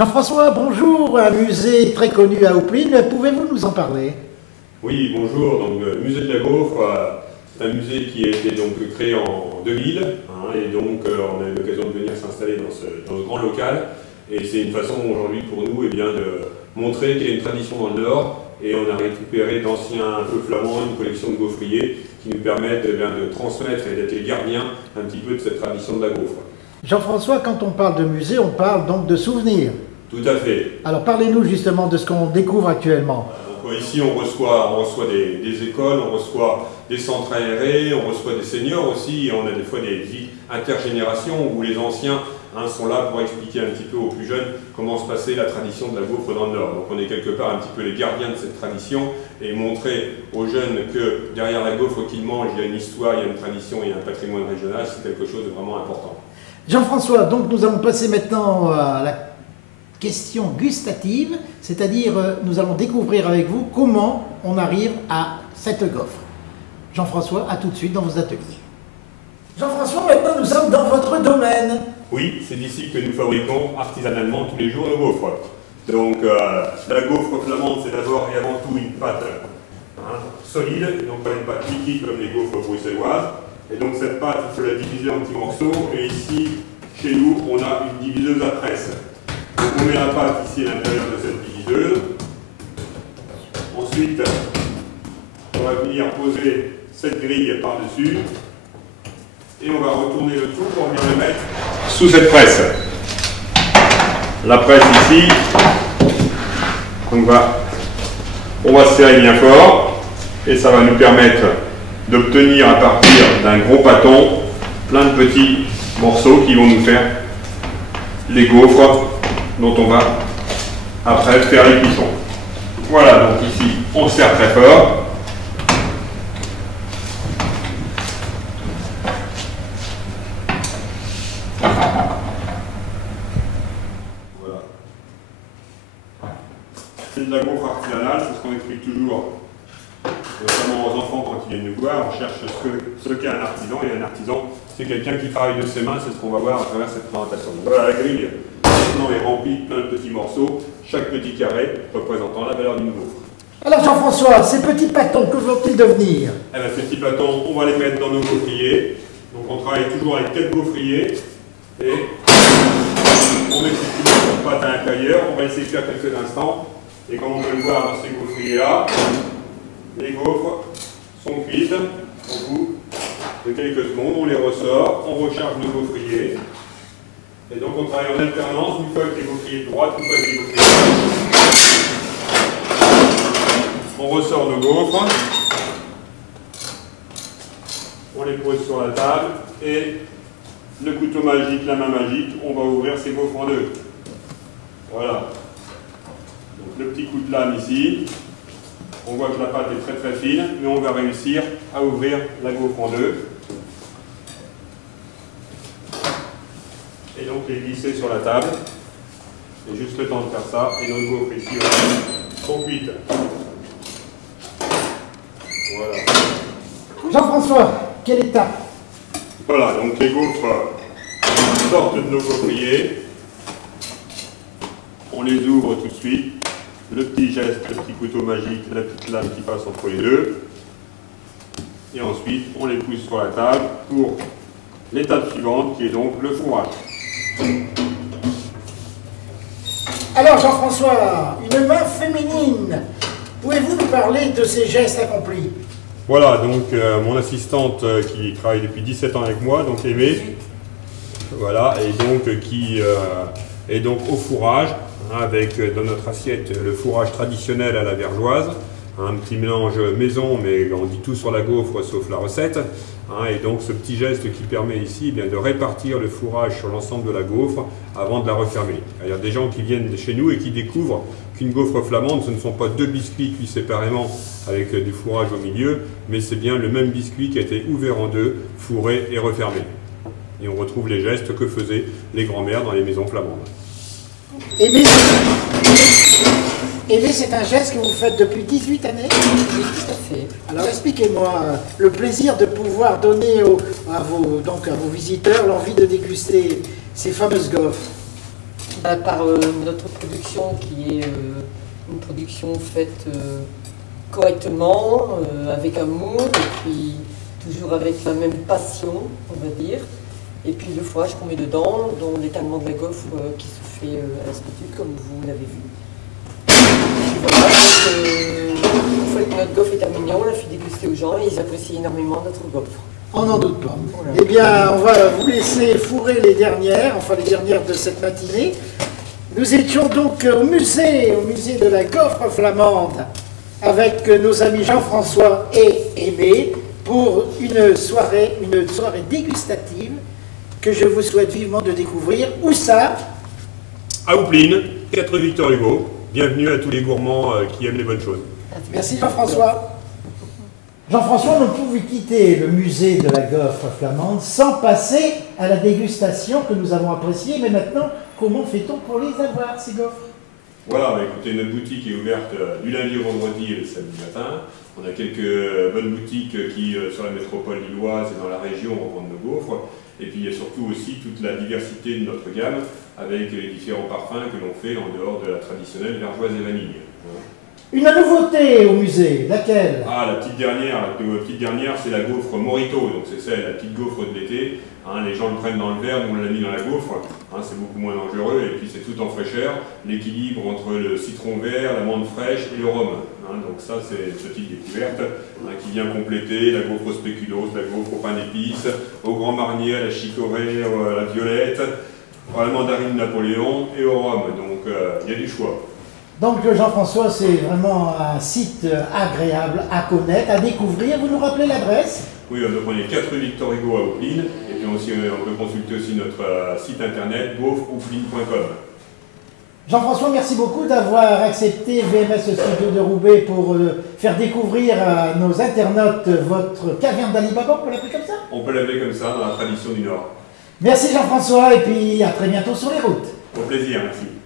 Jean-François, bonjour, un musée très connu à Houplines, pouvez-vous nous en parler? Oui, bonjour. Donc, le musée de la gaufre, c'est un musée qui a été donc créé en 2000, et donc on a eu l'occasion de venir s'installer dans ce grand local. Et c'est une façon aujourd'hui pour nous de montrer qu'il y a une tradition dans le Nord, et on a récupéré d'anciens feux flamands, une collection de gaufriers qui nous permettent de transmettre et d'être les gardiens un petit peu de cette tradition de la gaufre. Jean-François, quand on parle de musée, on parle donc de souvenirs. Tout à fait. Alors parlez-nous justement de ce qu'on découvre actuellement. Donc, ici on reçoit des écoles, on reçoit des centres aérés, on reçoit des seniors aussi, et on a des fois des visites intergénérations où les anciens sont là pour expliquer un petit peu aux plus jeunes comment se passait la tradition de la gaufre dans le Nord. Donc on est quelque part un petit peu les gardiens de cette tradition et montrer aux jeunes que derrière la gaufre qu'ils mangent, il y a une histoire, il y a une tradition, il y a un patrimoine régional, c'est quelque chose de vraiment important. Jean-François, donc nous allons passer maintenant à la question gustative, c'est-à-dire nous allons découvrir avec vous comment on arrive à cette gaufre. Jean-François, à tout de suite dans vos ateliers. Jean-François, maintenant nous sommes dans votre domaine. Oui, c'est d'ici que nous fabriquons artisanalement tous les jours nos gaufres. Donc la gaufre flamande, c'est d'abord et avant tout une pâte solide, donc pas une pâte liquide comme les gaufres bruxelloises. Et donc cette pâte, il faut la diviser en petits morceaux, et ici, chez nous, on a une diviseuse à presse. Donc on met la pâte ici à l'intérieur de cette diviseuse. Ensuite, on va venir poser cette grille par-dessus. Et on va retourner le tout pour venir le mettre sous cette presse. La presse ici, on va serrer bien fort, et ça va nous permettre d'obtenir à partir d'un gros pâton plein de petits morceaux qui vont nous faire les gaufres dont on va après faire les cuissons. Voilà, donc ici on serre très fort. Voilà. C'est de la gaufre artisanale, c'est ce qu'on explique toujours, notamment aux enfants quand ils viennent nous voir. On cherche ce qu'est un artisan, et un artisan, c'est quelqu'un qui travaille de ses mains, c'est ce qu'on va voir à travers cette présentation. Donc voilà, la grille maintenant est remplie de plein de petits morceaux, chaque petit carré représentant la valeur d'une gaufre. Alors Jean-François, ces petits pâtons, que vont-ils devenir? Eh bien, ces petits pâtons, on va les mettre dans nos gaufriers. Donc on travaille toujours avec 4 gaufriers, et on met ces petits morceaux de pâte à l'intérieur, on va laisser faire quelques instants, et comme on peut le voir dans ces gaufriers-là, les gaufres sont cuites au bout de quelques secondes, on les ressort, on recharge nos gaufriers, et donc on travaille en alternance, une fois avec les gaufriers de droite, une fois avec les gaufriers de gauche. On ressort nos gaufres, on les pose sur la table, et le couteau magique, la main magique, on va ouvrir ces gaufres en deux. Voilà. Donc le petit coup de lame ici. On voit que la pâte est très très fine, mais on va réussir à ouvrir la gaufre en deux. Et donc les glisser sur la table. Et juste le temps de faire ça, et nos gaufres ici sont cuites. Voilà. Jean-François, quelle étape? Voilà, donc les gaufres sortent de nos gaufriers. On les ouvre tout de suite. Le petit geste, le petit couteau magique, la petite lame qui passe entre les deux. Et ensuite, on les pousse sur la table pour l'étape suivante, qui est donc le fourrage. Alors Jean-François, une main féminine, pouvez-vous nous parler de ces gestes accomplis? Voilà, donc mon assistante qui travaille depuis 17 ans avec moi, donc Aimée, voilà, et donc qui est donc au fourrage, avec dans notre assiette le fourrage traditionnel à la vergeoise, un petit mélange maison, mais on dit tout sur la gaufre sauf la recette, et donc ce petit geste qui permet ici de répartir le fourrage sur l'ensemble de la gaufre avant de la refermer. Il y a des gens qui viennent chez nous et qui découvrent qu'une gaufre flamande, ce ne sont pas 2 biscuits cuits séparément avec du fourrage au milieu, mais c'est bien le même biscuit qui a été ouvert en deux, fourré et refermé. Et on retrouve les gestes que faisaient les grands-mères dans les maisons flamandes. Aimé, c'est un geste que vous faites depuis 18 années? Oui, tout à fait. Alors expliquez-moi le plaisir de pouvoir donner à vos visiteurs l'envie de déguster ces fameuses gaufres. par notre production qui est une production faite correctement, avec amour, et puis toujours avec la même passion, on va dire. Et puis le fourrage qu'on met dedans, dont l'étalement de la gaufre qui se fait à la spatule, comme vous l'avez vu. Voilà, donc, une fois que notre gaufre est terminée, on l'a fait déguster aux gens et ils apprécient énormément notre gaufre. On n'en doute pas. Voilà. Eh bien, on va vous laisser fourrer les dernières, enfin les dernières de cette matinée. Nous étions donc au musée de la gaufre flamande, avec nos amis Jean-François et Aimé, pour une soirée dégustative que je vous souhaite vivement de découvrir. Où ça? À Oupline, 4 Victor Hugo. Bienvenue à tous les gourmands qui aiment les bonnes choses. Merci Jean-François. Jean-François, nous pouvons quitter le musée de la gaufre flamande sans passer à la dégustation que nous avons appréciée. Mais maintenant, comment fait-on pour les avoir, ces gaufres? Voilà, bah écoutez, notre boutique est ouverte du lundi au vendredi et le samedi matin. On a quelques bonnes boutiques qui, sur la métropole lilloise et dans la région, revendent nos gaufres. Et puis il y a surtout aussi toute la diversité de notre gamme avec les différents parfums que l'on fait en dehors de la traditionnelle vergeoise et vanille. Une nouveauté au musée, laquelle? Ah, la petite dernière, c'est la gaufre Morito. Donc c'est ça, la petite gaufre de l'été. Hein, les gens le prennent dans le verre, nous on l'a mis dans la gaufre. Hein, c'est beaucoup moins dangereux et puis c'est tout en fraîcheur. L'équilibre entre le citron vert, l'amande fraîche et le rhum. Hein, donc ça, c'est une petite découverte qui vient compléter la gaufre au spéculoos, la gaufre au pain d'épices, au grand marnier, à la chicorée, à la violette, à la mandarine Napoléon et au rhum. Donc il y a du choix. Donc Jean-François, c'est vraiment un site agréable à connaître, à découvrir. Vous nous rappelez l'adresse? Oui, donc on est 4 rue Victor Hugo à Oupline, et puis aussi, on peut consulter aussi notre site internet gaufreoupline.com. Jean-François, merci beaucoup d'avoir accepté VMS Studio de Roubaix pour faire découvrir à nos internautes votre caverne d'Ali Baba, on peut l'appeler comme ça? On peut l'appeler comme ça, dans la tradition du Nord. Merci Jean-François, et puis à très bientôt sur les routes. Au plaisir, merci.